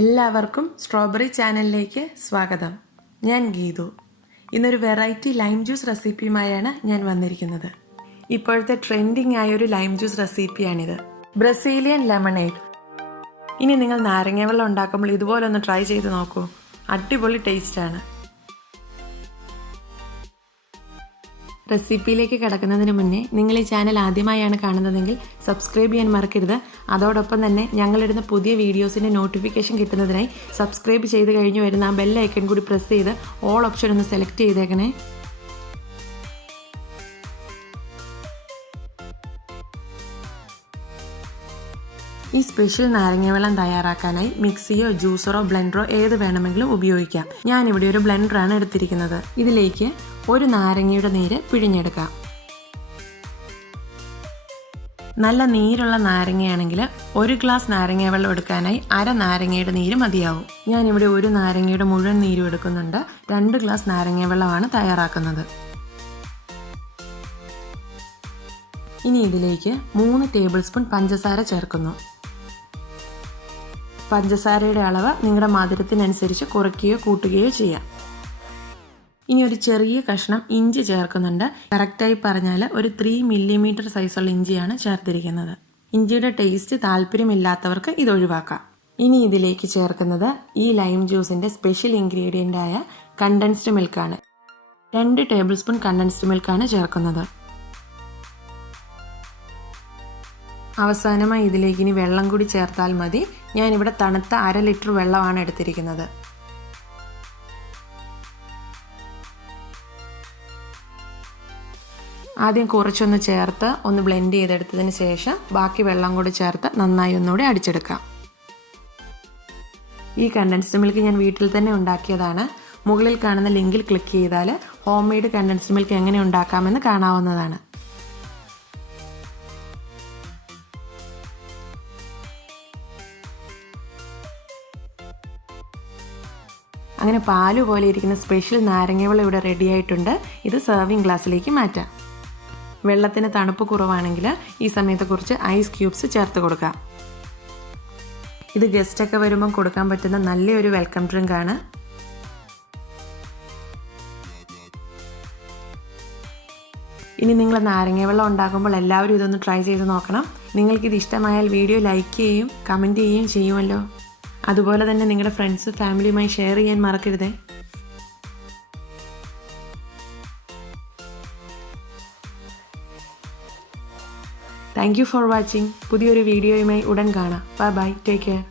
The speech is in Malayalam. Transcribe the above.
എല്ലാവർക്കും സ്ട്രോബെറി ചാനലിലേക്ക് സ്വാഗതം. ഞാൻ ഗീതു. ഇന്നൊരു വെറൈറ്റി ലൈം ജ്യൂസ് റെസിപ്പിയുമായാണ് ഞാൻ വന്നിരിക്കുന്നത്. ഇപ്പോഴത്തെ ട്രെൻഡിങ് ആയൊരു ലൈം ജ്യൂസ് റെസിപ്പിയാണിത്, ബ്രസീലിയൻ ലെമണേഡ്. ഇനി നിങ്ങൾ നാരങ്ങ വെള്ളം ഉണ്ടാക്കുമ്പോൾ ഇതുപോലെ ഒന്ന് ട്രൈ ചെയ്ത് നോക്കൂ. അടിപൊളി ടേസ്റ്റാണ്. റെസിപ്പിയിലേക്ക് കിടക്കുന്നതിന് മുന്നേ നിങ്ങൾ ഈ ചാനൽ ആദ്യമായാണ് കാണുന്നതെങ്കിൽ സബ്സ്ക്രൈബ് ചെയ്യാൻ മറക്കരുത്. അതോടൊപ്പം തന്നെ ഞങ്ങളിടുന്ന പുതിയ വീഡിയോസിൻ്റെ നോട്ടിഫിക്കേഷൻ കിട്ടുന്നതിനായി സബ്സ്ക്രൈബ് ചെയ്ത് കഴിഞ്ഞ് വരുന്ന ആ ബെൽ ഐക്കൺ കൂടി പ്രസ് ചെയ്ത് ഓൾ ഓപ്ഷൻ ഒന്ന് സെലക്ട് ചെയ്തേക്കണേ. ഈ സ്പെഷ്യൽ നാരങ്ങ വെള്ളം തയ്യാറാക്കാനായി മിക്സിയോ ജ്യൂസറോ ബ്ലെൻഡറോ ഏത് വേണമെങ്കിലും ഉപയോഗിക്കാം. ഞാനിവിടെ ഒരു ബ്ലെൻഡറാണ് എടുത്തിരിക്കുന്നത്. ഇതിലേക്ക് ഒരു നാരങ്ങയുടെ നീര് പിഴിഞ്ഞെടുക്കാം. നല്ല നീരുള്ള നാരങ്ങയാണെങ്കിൽ 1 ഗ്ലാസ് നാരങ്ങ വെള്ളം എടുക്കാനായി അര നാരങ്ങയുടെ നീര് മതിയാവും. ഞാനിവിടെ ഒരു നാരങ്ങയുടെ മുഴുവൻ നീരും എടുക്കുന്നുണ്ട്. 2 ഗ്ലാസ് നാരങ്ങ വെള്ളമാണ് തയ്യാറാക്കുന്നത്. ഇനി ഇതിലേക്ക് 3 ടേബിൾ സ്പൂൺ പഞ്ചസാര ചേർക്കുന്നു. പഞ്ചസാരയുടെ അളവ് നിങ്ങളുടെ മധുരത്തിനനുസരിച്ച് കുറയ്ക്കുകയോ കൂട്ടുകയോ ചെയ്യാം. ഇനി ഒരു ചെറിയ കഷ്ണം ഇഞ്ചി ചേർക്കുന്നുണ്ട്. കറക്റ്റായി പറഞ്ഞാൽ ഒരു 3 മില്ലിമീറ്റർ സൈസുള്ള ഇഞ്ചിയാണ് ചേർത്തിരിക്കുന്നത്. ഇഞ്ചിയുടെ ടേസ്റ്റ് താല്പര്യമില്ലാത്തവർക്ക് ഇത് ഒഴിവാക്കാം. ഇനി ഇതിലേക്ക് ചേർക്കുന്നത് ഈ ലൈം ജ്യൂസിൻ്റെ സ്പെഷ്യൽ ഇൻഗ്രീഡിയൻ്റായ കണ്ടൻസ്ഡ് മിൽക്കാണ്. 2 ടേബിൾ സ്പൂൺ കണ്ടൻസ്ഡ് മിൽക്കാണ് ചേർക്കുന്നത്. അവസാനമായി ഇതിലേക്ക് ഇനി വെള്ളം കൂടി ചേർത്താൽ മതി. ഞാനിവിടെ തണുത്ത 1/2 ലിറ്റർ വെള്ളമാണ് എടുത്തിരിക്കുന്നത്. ആദ്യം കുറച്ചൊന്ന് ചേർത്ത് ഒന്ന് ബ്ലെൻഡ് ചെയ്തെടുത്തതിന് ശേഷം ബാക്കി വെള്ളം കൂടി ചേർത്ത് നന്നായി ഒന്നുകൂടി അടിച്ചെടുക്കാം. ഈ കണ്ടൻസ്ഡ് മിൽക്ക് ഞാൻ വീട്ടിൽ തന്നെ ഉണ്ടാക്കിയതാണ്. മുകളിൽ കാണുന്ന ലിങ്കിൽ ക്ലിക്ക് ചെയ്താൽ ഹോം മെയ്ഡ് കണ്ടൻസ്ഡ് മിൽക്ക് എങ്ങനെ ഉണ്ടാക്കാമെന്ന് കാണാവുന്നതാണ്. അങ്ങനെ പാല് പോലെ ഇരിക്കുന്ന സ്പെഷ്യൽ നാരങ്ങ വെള്ളം ഇവിടെ റെഡി ആയിട്ടുണ്ട്. ഇത് സെർവിങ് ഗ്ലാസ്സിലേക്ക് മാറ്റാം. വെള്ളത്തിന് തണുപ്പ് കുറവാണെങ്കിൽ ഈ സമയത്ത് കുറച്ച് ഐസ് ക്യൂബ്സ് ചേർത്ത് കൊടുക്കാം. ഇത് ഗസ്റ്റൊക്കെ വരുമ്പം കൊടുക്കാൻ പറ്റുന്ന നല്ലൊരു വെൽക്കം ഡ്രിങ്ക് ആണ്. ഇനി നിങ്ങൾ നാരങ്ങ വെള്ളം ഉണ്ടാക്കുമ്പോൾ എല്ലാവരും ഇതൊന്ന് ട്രൈ ചെയ്ത് നോക്കണം. നിങ്ങൾക്കിത് ഇഷ്ടമായാൽ വീഡിയോ ലൈക്ക് ചെയ്യുകയും കമൻറ്റ് ചെയ്യുകയും ചെയ്യുമല്ലോ. അതുപോലെ തന്നെ നിങ്ങളുടെ ഫ്രണ്ട്സ് ഫാമിലിയുമായി ഷെയർ ചെയ്യാൻ മറക്കരുതേ. Thank you for watching. പുതിയൊരു വീഡിയോയുമായി ഉടൻ കാണാം. Bye bye, take care.